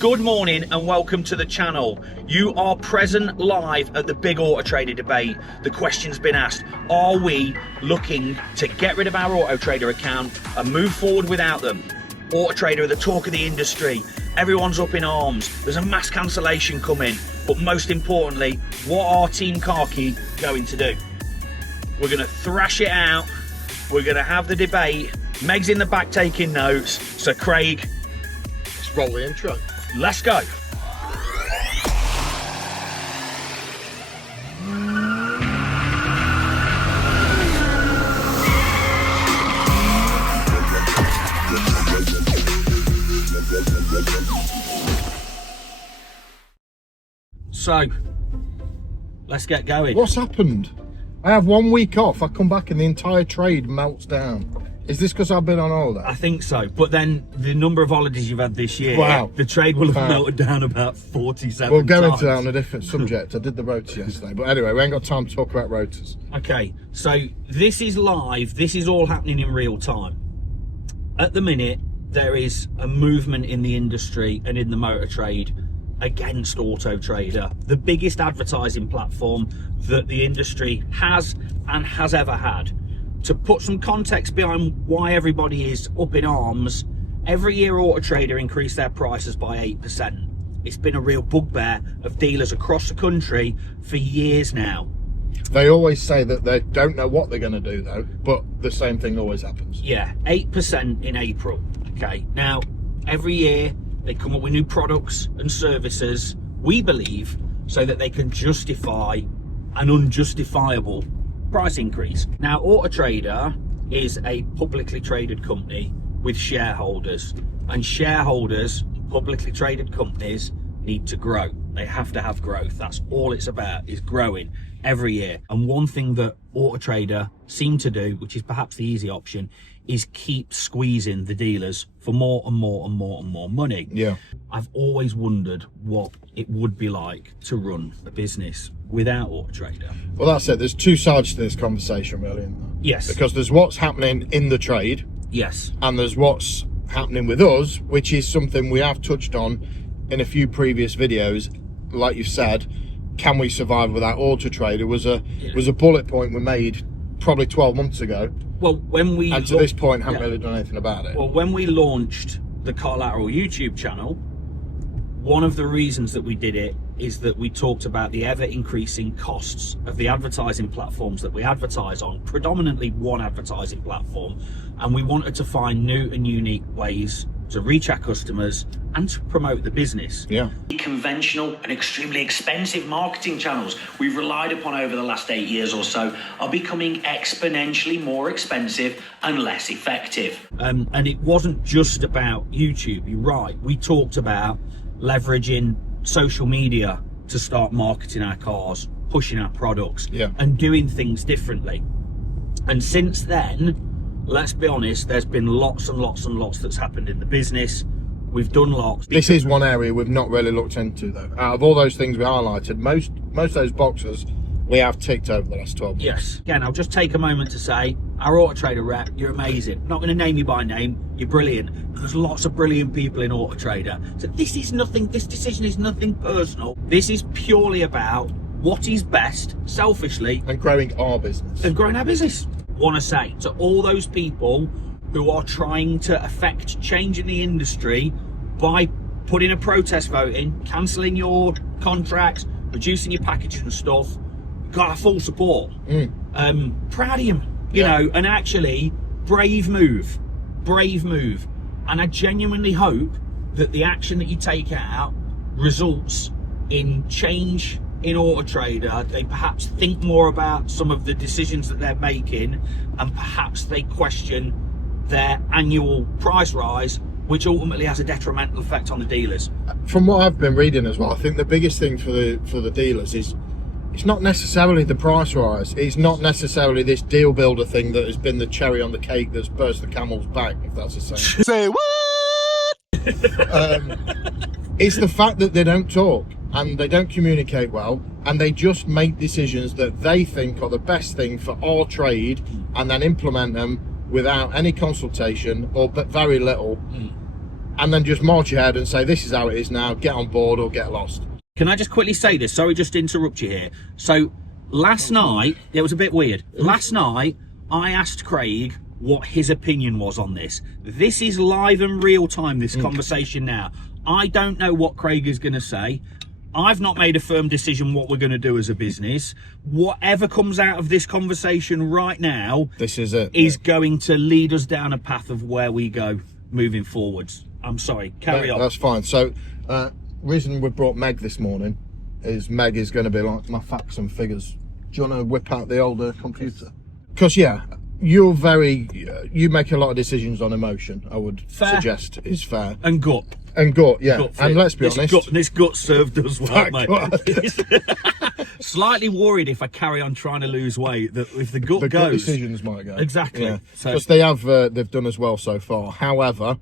Good morning and welcome to the channel. You are present live at the big Autotrader debate. The question's been asked, are we looking to get rid of our Autotrader account and move forward without them? Autotrader are the talk of the industry. Everyone's up in arms. There's a mass cancellation coming. But most importantly, what are Team Khaki going to do? We're going to thrash it out. We're going to have the debate. Meg's in the back taking notes. So Craig, let's roll the intro. Let's go. So, let's get going. What's happened? I have 1 week off. I come back and the entire trade melts down. Is this because I've been on holiday? I think so. But then the number of holidays you've had this year, wow, the trade will have melted down about 47 We'll go times. into that on a different subject. I did the rotors yesterday. But anyway, we ain't got time to talk about rotors. Okay, so this is live. This is all happening in real time. At the minute, there is a movement in the industry and in the motor trade against Autotrader, the biggest advertising platform that the industry has and has ever had. To put some context behind why everybody is up in arms, every year Autotrader increase their prices by 8%. It's been a real bugbear of dealers across the country for years now. They always say that they don't know what they're going to do though, but the same thing always happens. Yeah, 8% in April. Okay, now every year they come up with new products and services, we believe, so that they can justify an unjustifiable price increase. Now, Autotrader is a publicly traded company with shareholders, and shareholders, publicly traded companies, need to grow. They have to have growth. That's all it's about, is growing every year. And one thing that Autotrader seem to do, which is perhaps the easy option, is keep squeezing the dealers for more and more and more and more money. Yeah. I've always wondered what it would be like to run a business without Autotrader. Well, that's it. There's two sides to this conversation, really, isn't there? Yes. Because there's what's happening in the trade. Yes. And there's what's happening with us, which is something we have touched on in a few previous videos. Like you said, can we survive without Autotrader was a bullet point we made probably 12 months ago. Well, when we and to this point haven't really done anything about it. Well, when we launched the Lateral YouTube channel, one of the reasons that we did it is that we talked about the ever increasing costs of the advertising platforms that we advertise on, predominantly one advertising platform, and we wanted to find new and unique ways to reach our customers and to promote the business. Yeah. Conventional and extremely expensive marketing channels we've relied upon over the last 8 years or so are becoming exponentially more expensive and less effective. And it wasn't just about YouTube, you're right. We talked about leveraging social media to start marketing our cars, pushing our products, and doing things differently. And since then, let's be honest, there's been lots and lots and lots that's happened in the business. We've done lots. This is one area we've not really looked into though. Out of all those things we highlighted, most of those boxes we have ticked over the last 12 months. Yes. Again, I'll just take a moment to say, our Autotrader rep, you're amazing. I'm not going to name you by name, you're brilliant. There's lots of brilliant people in Autotrader. So this decision is nothing personal. This is purely about what is best, selfishly. And growing our business. And growing our business. Want to say to all those people who are trying to affect change in the industry by putting a protest vote in, cancelling your contracts, reducing your packaging and stuff, got our full support. Proud of you, you know, and actually brave move. And I genuinely hope that the action that you take out results in change in Autotrader. They perhaps think more about some of the decisions that they're making, and perhaps they question their annual price rise, which ultimately has a detrimental effect on the dealers. From what I've been reading as well, I think the biggest thing for the dealers is it's not necessarily the price rise. It's not necessarily this deal builder thing that has been the cherry on the cake that's burst the camel's back, if that's the same. Say what? It's the fact that they don't talk and they don't communicate well, and they just make decisions that they think are the best thing for our trade and then implement them without any consultation or but very little. and then just march ahead and say, this is how it is now, get on board or get lost. Can I just quickly say this? Sorry, just to interrupt you here. So last night, it was a bit weird. Last night, I asked Craig what his opinion was on this. This is live and real time, this conversation now. I don't know what Craig is going to say. I've not made a firm decision what we're going to do as a business. Whatever comes out of this conversation right now, this is it, is going to lead us down a path of where we go moving forwards. I'm sorry, carry on. That's fine. So, reason we brought Meg this morning is Meg is going to be like my facts and figures. Do you want to whip out the older computer? Because you make a lot of decisions on emotion. I would suggest is fair. And gut. And gut, yeah. And let's be honest, this gut served us well, mate. Slightly worried if I carry on trying to lose weight that if the gut goes, decisions might go. Exactly. Because they've done as well so far. However,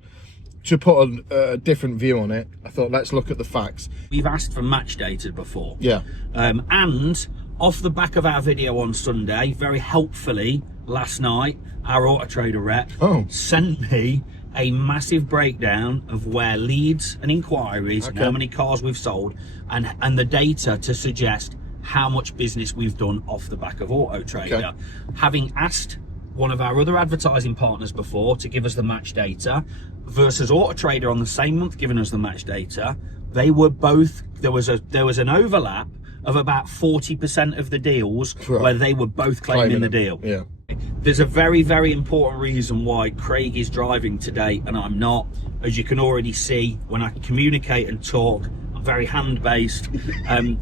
to put a different view on it, I thought let's look at the facts. We've asked for match data before. Yeah. And off the back of our video on Sunday, very helpfully last night, our Autotrader rep sent me a massive breakdown of where leads and inquiries, and how many cars we've sold, and the data to suggest how much business we've done off the back of Autotrader. Having asked one of our other advertising partners before to give us the match data versus Autotrader on the same month giving us the match data, they were both, there was an overlap of about 40% of the deals where they were both claiming the deal. Yeah. There's a very, very important reason why Craig is driving today and I'm not. As you can already see, when I communicate and talk, I'm very hand-based.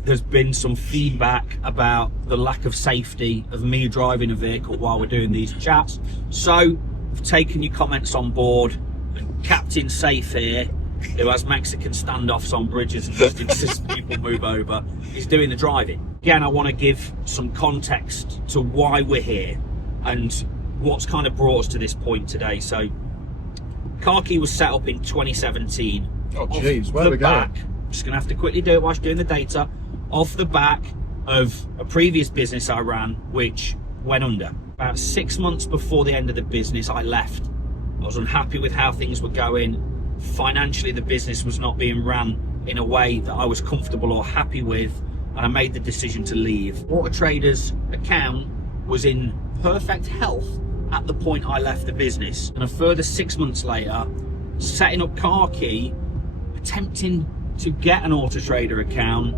There's been some feedback about the lack of safety of me driving a vehicle while we're doing these chats. So I've taken your comments on board. And Captain Safe here, who has Mexican standoffs on bridges and just insists people move over, is doing the driving. Again, I want to give some context to why we're here and what's kind of brought us to this point today. So Car Key was set up in 2017. Oh jeez, where are we going? I'm just gonna have to quickly do it whilst doing the data. Off the back of a previous business I ran, which went under. About 6 months before the end of the business, I left. I was unhappy with how things were going. Financially, the business was not being ran in a way that I was comfortable or happy with, and I made the decision to leave. Autotrader's account was in perfect health at the point I left the business, and a further 6 months later, setting up Car Key, attempting to get an Autotrader account,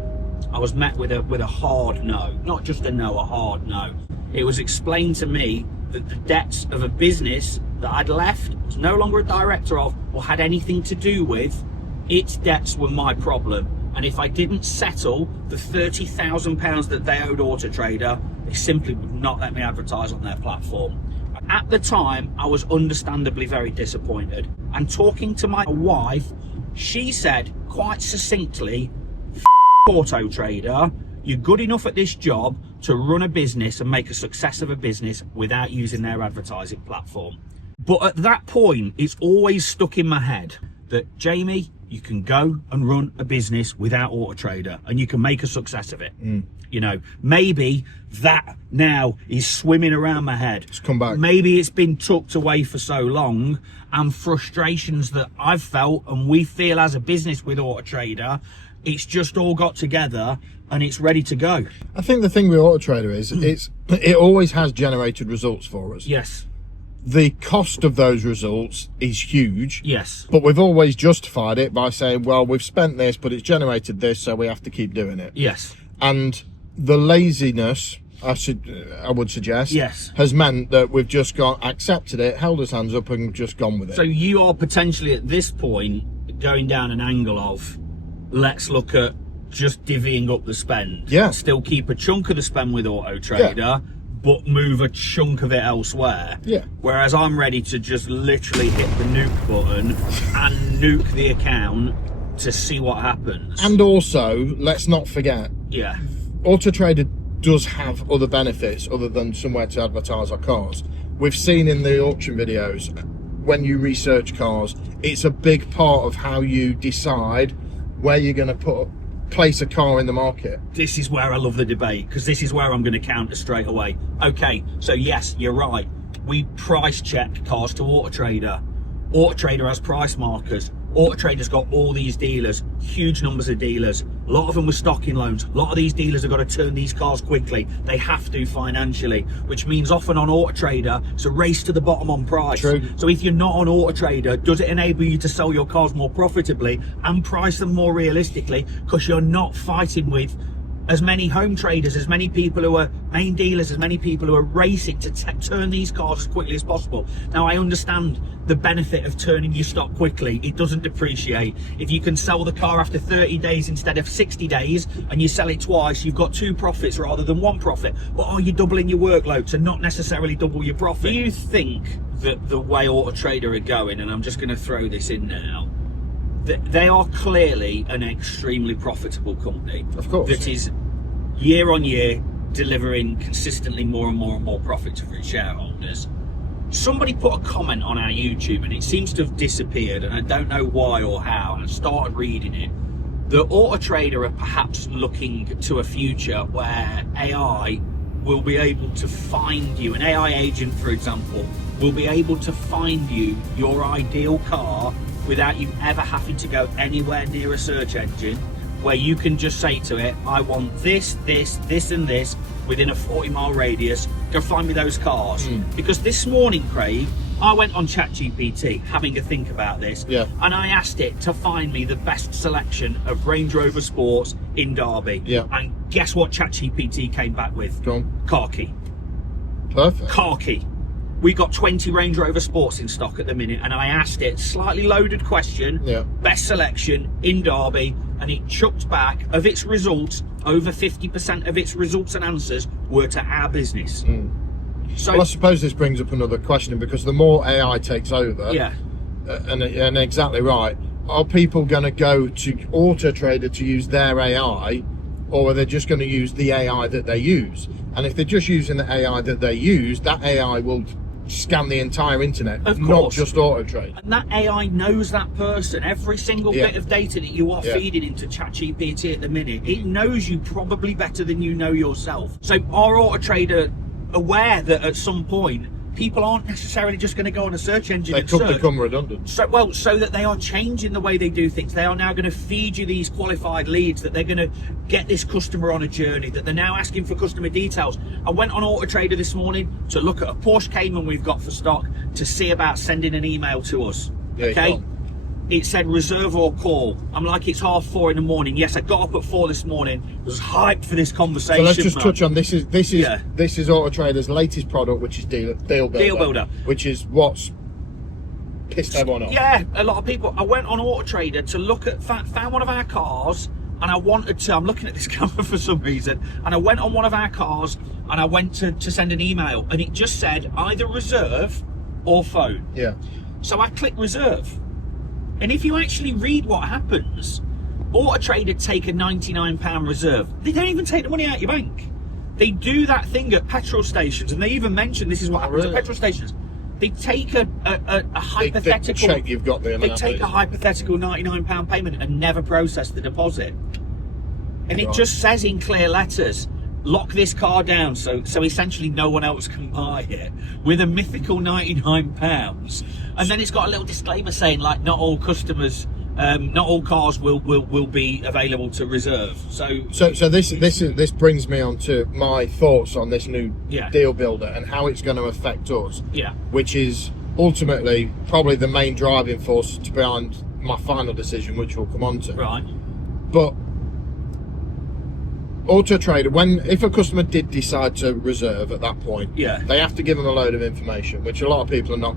I was met with a hard no. Not just a no, a hard no. It was explained to me that the debts of a business that I'd left, was no longer a director of, or had anything to do with, its debts were my problem. And if I didn't settle the £30,000 that they owed Autotrader, they simply would not let me advertise on their platform. At the time, I was understandably very disappointed. And talking to my wife, she said quite succinctly, Autotrader, you're good enough at this job to run a business and make a success of a business without using their advertising platform. But at that point, it's always stuck in my head that, Jamie, you can go and run a business without Autotrader and you can make a success of it. You know, maybe that now is swimming around my head. It's come back. Maybe it's been tucked away for so long, and frustrations that I've felt and we feel as a business with Autotrader, it's just all got together and it's ready to go. I think the thing with Autotrader is it always has generated results for us. Yes. The cost of those results is huge. Yes. But we've always justified it by saying, well, we've spent this, but it's generated this, so we have to keep doing it. Yes. And the laziness, I would suggest, has meant that we've just accepted it, held his hands up and just gone with it. So you are potentially at this point going down an angle of, let's look at just divvying up the spend. Yeah. Still keep a chunk of the spend with Autotrader, but move a chunk of it elsewhere. Yeah. Whereas I'm ready to just literally hit the nuke button and nuke the account to see what happens. And also, let's not forget, Autotrader does have other benefits other than somewhere to advertise our cars. We've seen in the auction videos, when you research cars, it's a big part of how you decide where you're going to place a car in the market. This is where I love the debate, because this is where I'm going to counter straight away. Okay, so yes, you're right. We price check cars to Autotrader. Autotrader has price markers. Autotrader's got all these dealers, huge numbers of dealers, a lot of them with stocking loans. A lot of these dealers have got to turn these cars quickly. They have to financially, which means often on Autotrader, it's a race to the bottom on price. True. So if you're not on Autotrader, does it enable you to sell your cars more profitably and price them more realistically, because you're not fighting with as many home traders, as many people who are main dealers, as many people who are racing to turn these cars as quickly as possible. Now, I understand the benefit of turning your stock quickly. It doesn't depreciate. If you can sell the car after 30 days instead of 60 days and you sell it twice, you've got 2 profits rather than 1 profit. But are you doubling your workload to not necessarily double your profit? Do you think that the way Autotrader are going, and I'm just going to throw this in now, they are clearly an extremely profitable company. Of course. That is year on year delivering consistently more and more and more profit to its shareholders. Somebody put a comment on our YouTube and it seems to have disappeared, and I don't know why or how, and I started reading it. The Autotrader are perhaps looking to a future where AI will be able to find you, an AI agent, for example, will be able to find you your ideal car without you ever having to go anywhere near a search engine, where you can just say to it, I want this, this, this and this within a 40-mile radius, go find me those cars. Because this morning, Craig, I went on ChatGPT having a think about this, and I asked it to find me the best selection of Range Rover Sports in Derby. And guess what ChatGPT came back with? Go on. Car key. Perfect. Car key. We got 20 Range Rover Sports in stock at the minute, and I asked it, slightly loaded question, best selection in Derby, and it chucked back, of its results, over 50% of its results and answers were to our business. So, well, I suppose this brings up another question, because the more AI takes over, and exactly right, are people going to go to Autotrader to use their AI, or are they just going to use the AI that they use? And if they're just using the AI that they use, that AI will scan the entire internet, not just Autotrade. And that AI knows that person. Every single bit of data that you are feeding into ChatGPT at the minute, it knows you probably better than you know yourself. So are Autotrader aware that at some point people aren't necessarily just going to go on a search engine they and could search? Become redundant. So that they are changing the way they do things. They are now going to feed you these qualified leads, that they're going to get this customer on a journey, that they're now asking for customer details. I went on Autotrader this morning to look at a Porsche Cayman we've got for stock, to see about sending an email to us. Okay, it said reserve or call. I'm like, it's 4:30 in the morning. Yes, I got up at 4 this morning, was hyped for this conversation. So let's just touch on this is Autotrader's latest product, which is Deal Builder, which is what's pissed everyone off. Yeah, a lot of people. I went on Autotrader to look at, found one of our cars, and I wanted to, I'm looking at this camera for some reason, and I went on one of our cars and I went to send an email, and it just said either reserve or phone. So I clicked reserve. And if you actually read what happens, Autotrader take a £99 reserve. They don't even take the money out of your bank. They do that thing at petrol stations, and they even mention this is what happens at petrol stations. They take a hypothetical. They check you've got the amount. They take a hypothetical £99 payment and never process the deposit. And it just says in clear letters, lock this car down, so essentially no one else can buy it, with a mythical £99. And then it's got a little disclaimer saying, like, not all customers, not all cars will be available to reserve. So this brings me on to my thoughts on this new Deal Builder and how it's going to affect us. Which is ultimately probably the main driving force behind my final decision, which we'll come on to. But Autotrader, if a customer did decide to reserve at that point, they have to give them a load of information, which a lot of people are not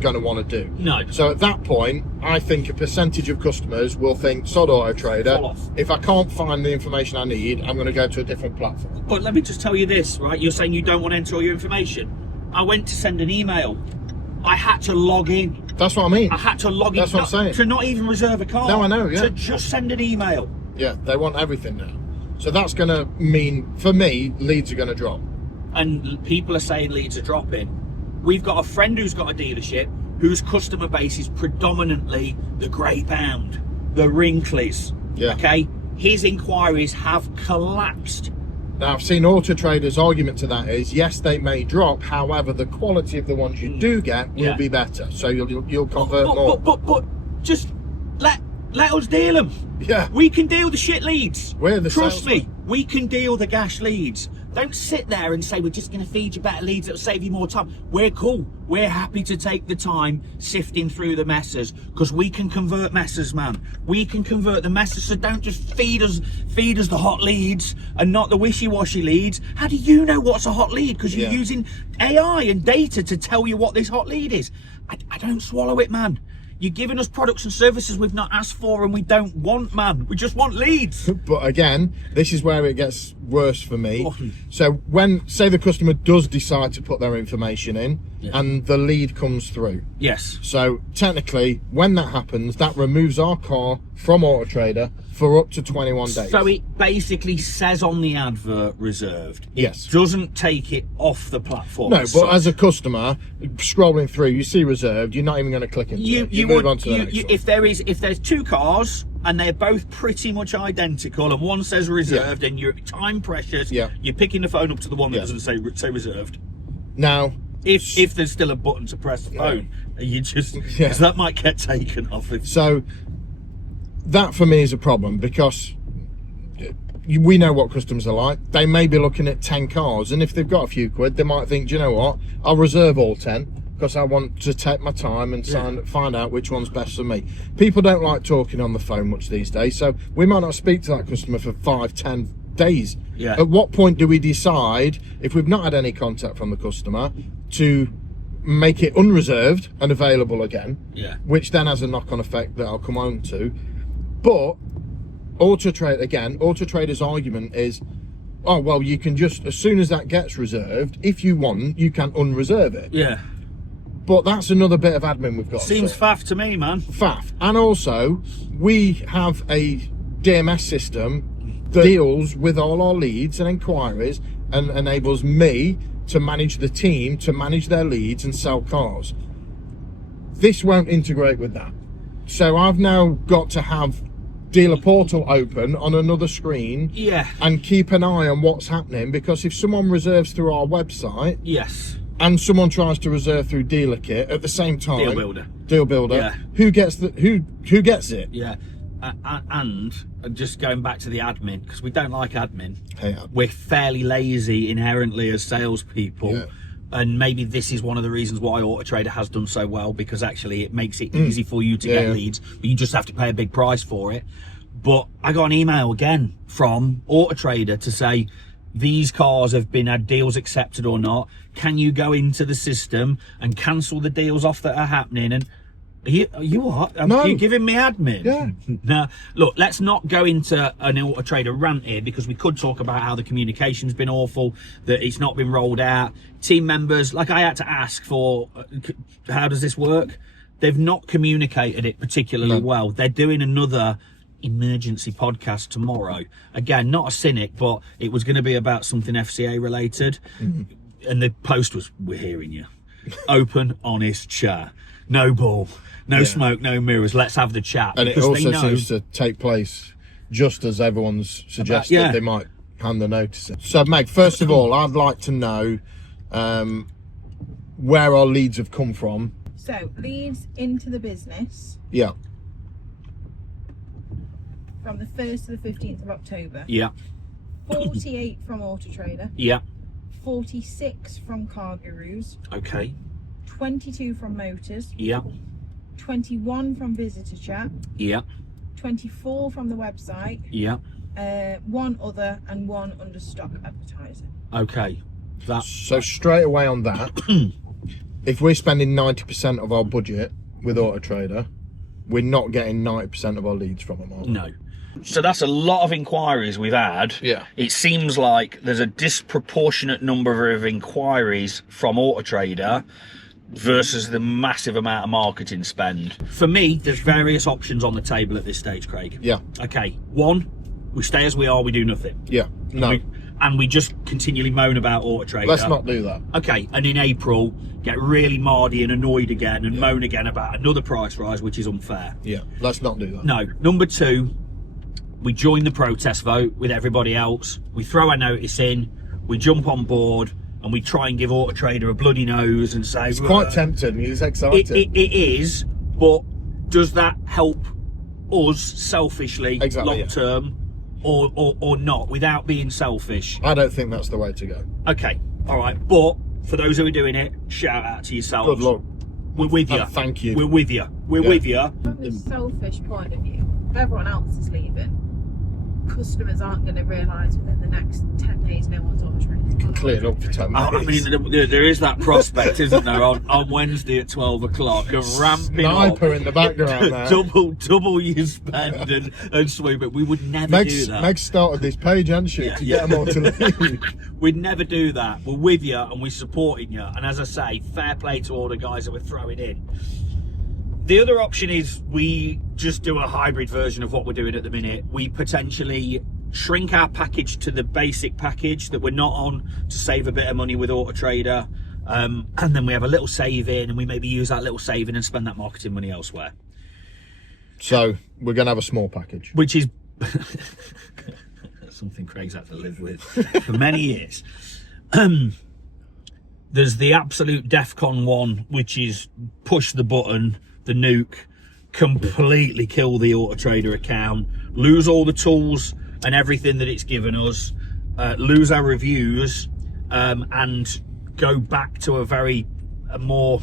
going to want to do. So at that point, I think a percentage of customers will think, sod Autotrader, if I can't find the information I need, I'm going to go to a different platform. But let me just tell you this, right? You're saying you don't want to enter all your information. I went to send an email. I had to log in. That's what I mean. I had to log in. That's what I'm saying. To not even reserve a car. No, I know, To just send an email. They want everything now. So that's going to mean, for me, leads are going to drop. And people are saying leads are dropping. We've got a friend who's got a dealership whose customer base is predominantly the Grey Pound, the Wrinklies. Okay? His inquiries have collapsed. Now, I've seen Autotrader's argument to that is, yes, they may drop, however, the quality of the ones you do get will be better. So you'll convert more. But just let us deal them. Yeah. We can deal the shit leads. We're the Trust me, salesmen. we can deal the gash leads. Don't sit there and say we're just going to feed you better leads that'll save you more time. We're cool. We're happy to take the time sifting through the messes because we can convert messes, man. We can convert the messes. So don't just feed us the hot leads and not the wishy-washy leads. How do you know what's a hot lead? Because you're using AI and data to tell you what this hot lead is. I don't swallow it, man. You're giving us products and services we've not asked for and we don't want, man. We just want leads. But again, this is where it gets worse for me. Oh. So when, say the customer does decide to put their information in and the lead comes through. Yes. So technically, when that happens, that removes our car from Autotrader for up to 21 days. So it basically says on the advert reserved. Yes. It doesn't take it off the platform. No, but as a customer, scrolling through, you see reserved, you're not even going to click into it. You move on to the next one. If there's two cars and they're both pretty much identical and one says reserved and you're time precious, you're picking the phone up to the one that doesn't say reserved. Now, if there's still a button to press the phone, you just because that might get taken off. So that for me is a problem because we know what customers are like. They may be looking at 10 cars, and if they've got a few quid, they might think, do you know what, I'll reserve all 10 because I want to take my time and find out which one's best for me. People don't like talking on the phone much these days, so we might not speak to that customer for 5-10 days. At what point do we decide, if we've not had any contact from the customer, to make it unreserved and available again, which then has a knock-on effect that I'll come on to. But Autotrader's argument is, oh, well, you can just, as soon as that gets reserved, if you want, you can unreserve it. But that's another bit of admin we've got. Seems faff to me, man. Faff. And also, we have a DMS system that deals with all our leads and inquiries and enables me to manage the team, to manage their leads and sell cars. This won't integrate with that. So I've now got to have dealer portal open on another screen and keep an eye on what's happening, because if someone reserves through our website and someone tries to reserve through dealer kit at the same time, deal builder, who gets it? And just going back to the admin, because we don't like admin. We're fairly lazy inherently as salespeople. And maybe this is one of the reasons why Autotrader has done so well, because actually it makes it easy for you to get leads, but you just have to pay a big price for it. But I got an email again from Autotrader to say, these cars have had deals accepted or not. Can you go into the system and cancel the deals off that are happening? And you what? No. You're giving me admin? Now, look, let's not go into an Autotrader rant here, because we could talk about how the communication's been awful, that it's not been rolled out. Team members, like I had to ask for, how does this work? They've not communicated it particularly well. They're doing another emergency podcast tomorrow. Again, not a cynic, but it was going to be about something FCA related. And the post was, we're hearing you. Open, honest chat. No bull. No smoke, no mirrors. Let's have the chat. And it also seems to take place just as everyone's suggested they might hand the notice in. So, Meg, first of all, I'd like to know where our leads have come from. So, leads into the business. From the 1st to the 15th of October. 48 from Autotrader. 46 from Car Gurus. 22 from Motors. 21 from Visitor Chat. 24 from the website. One other and one under stock advertising. So straight away on that, if we're spending 90% of our budget with Autotrader, we're not getting 90% of our leads from them, are we? No. So that's a lot of inquiries we've had. It seems like there's a disproportionate number of inquiries from Autotrader versus the massive amount of marketing spend. For me, there's various options on the table at this stage, Craig. Okay, one, we stay as we are, we do nothing. And we just continually moan about Autotrader. Let's not do that. Okay, and in April, get really mardy and annoyed again and moan again about another price rise, which is unfair. Let's not do that. No. Number two, we join the protest vote with everybody else. We throw our notice in, we jump on board, and we try and give Autotrader a bloody nose and say... It's quite tempting, he's excited. It is, but does that help us selfishly, long term, or not, without being selfish. I don't think that's the way to go. Okay, all right. But for those who are doing it, shout out to yourselves. Good luck. We're with you. Thank you. We're with you. We're with you. From a selfish point of view, if everyone else is leaving, customers aren't going to realise within the next 10 days no one's Autotrader. You can clear it up for 10 minutes. I mean, there is that prospect, isn't there, on Wednesday at 12 o'clock of ramping Sniper up, in the background there. double you spend and sweep it. We would never do that. Meg started this page, hasn't she, to get them all to leave. We'd never do that. We're with you and we're supporting you. And as I say, fair play to all the guys that we're throwing in. The other option is we just do a hybrid version of what we're doing at the minute. We potentially shrink our package to the basic package that we're not on to save a bit of money with Autotrader. And then we have a little saving, and we maybe use that little saving and spend that marketing money elsewhere. So we're going to have a small package. Which is something Craig's had to live with for many years. There's the absolute DEFCON one, which is push the button, the nuke, completely kill the Autotrader account, lose all the tools and everything that it's given us, lose our reviews, and go back to a more,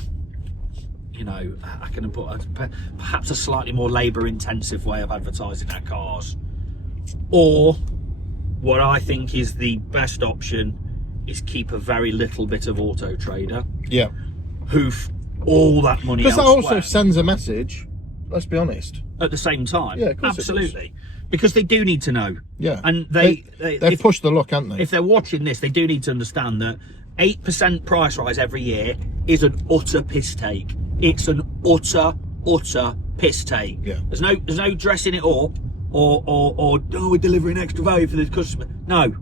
you know, I can put perhaps a slightly more labour intensive way of advertising our cars. Or what I think is the best option is keep a very little bit of Autotrader. Yeah. Hoof all that money because that elsewhere. also sends a message, let's be honest. At the same time. Yeah, of course absolutely. Because they do need to know. Yeah. And they've pushed the luck, haven't they? If they're watching this, they do need to understand that 8% price rise every year is an utter piss take. It's an utter piss take. Yeah. There's no dressing it up or oh, we're delivering extra value for the customer. No,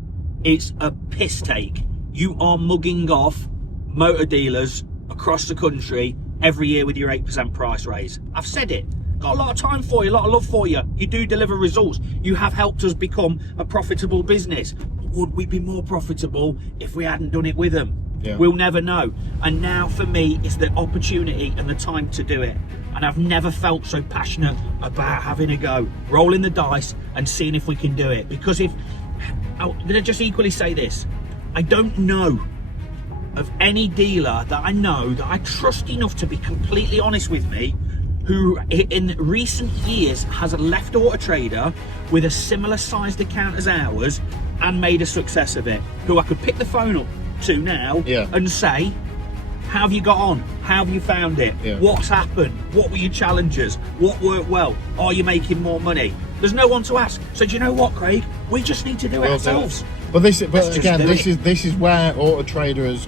it's a piss take. You are mugging off motor dealers across the country every year with your 8% price raise. I've said it. Got a lot of time for you, a lot of love for you. You do deliver results. You have helped us become a profitable business. Would we be more profitable if we hadn't done it with them? Yeah. We'll never know. And now for me, it's the opportunity and the time to do it. And I've never felt so passionate about having a go, rolling the dice and seeing if we can do it. Because I'm going to just equally say this. I don't know of any dealer that I know that I trust enough to be completely honest with me, who in recent years has left Autotrader with a similar sized account as ours and made a success of it, who I could pick the phone up to now and say, how have you got on? How have you found it? Yeah. What's happened? What were your challenges? What worked well? Are you making more money? There's no one to ask. So do you know what, Craig? We just need to do it ourselves. But this is where Autotrader has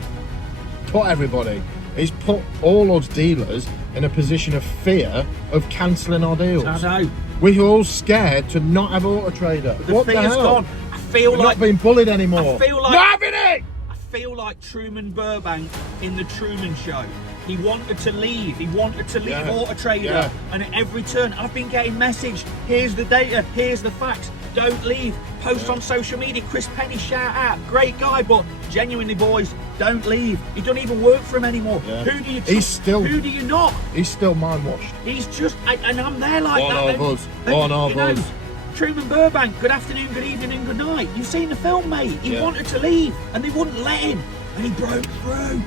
put everybody. It's put all us dealers in a position of fear of cancelling our deals. I know. We're all scared to not have Autotrader. The fear's gone. I feel We're like not being bullied anymore. I feel like not having it. I feel like Truman Burbank in the Truman Show. He wanted to leave. He wanted to leave Autotrader, and at every turn, I've been getting message. Here's the data. Here's the facts. Don't leave. Post on social media. Chris Penny, shout out. Great guy, but genuinely, boys, don't leave. He don't even work for him anymore. Yeah. Who do you? Who do you not? He's still mind washed. He's just, and I'm there like that. One of us. Truman Burbank, good afternoon, good evening, and good night. You've seen the film, mate. He wanted to leave, and they wouldn't let him, and he broke through.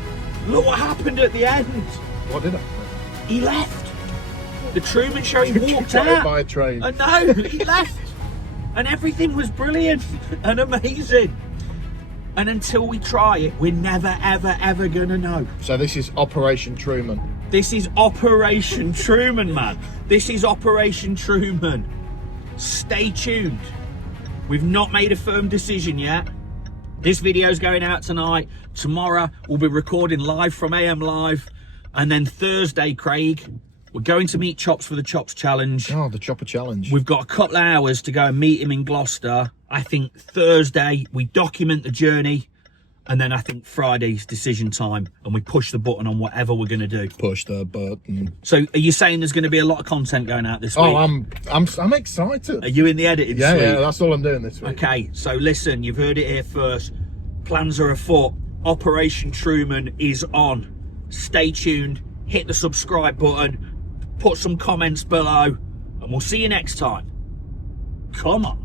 Look what happened at the end. What did it? He left. The Truman Show, he walked out. By a train. I know, he left. And everything was brilliant and amazing. And until we try it, we're never, ever, ever going to know. So this is Operation Truman. This is Operation Truman, man. This is Operation Truman. Stay tuned. We've not made a firm decision yet. This video's going out tonight. Tomorrow we'll be recording live from AM Live. And then Thursday, Craig, we're going to meet Chops for the Chops Challenge. Oh, the Chopper Challenge. We've got a couple of hours to go and meet him in Gloucester. I think Thursday we document the journey. And then I think Friday's decision time, and we push the button on whatever we're going to do. Push the button. So, are you saying there's going to be a lot of content going out this week? Oh, I'm excited. Are you in the editing suite? Yeah, that's all I'm doing this week. Okay, so listen, you've heard it here first. Plans are afoot. Operation Truman is on. Stay tuned. Hit the subscribe button. Put some comments below, And we'll see you next time. Come on.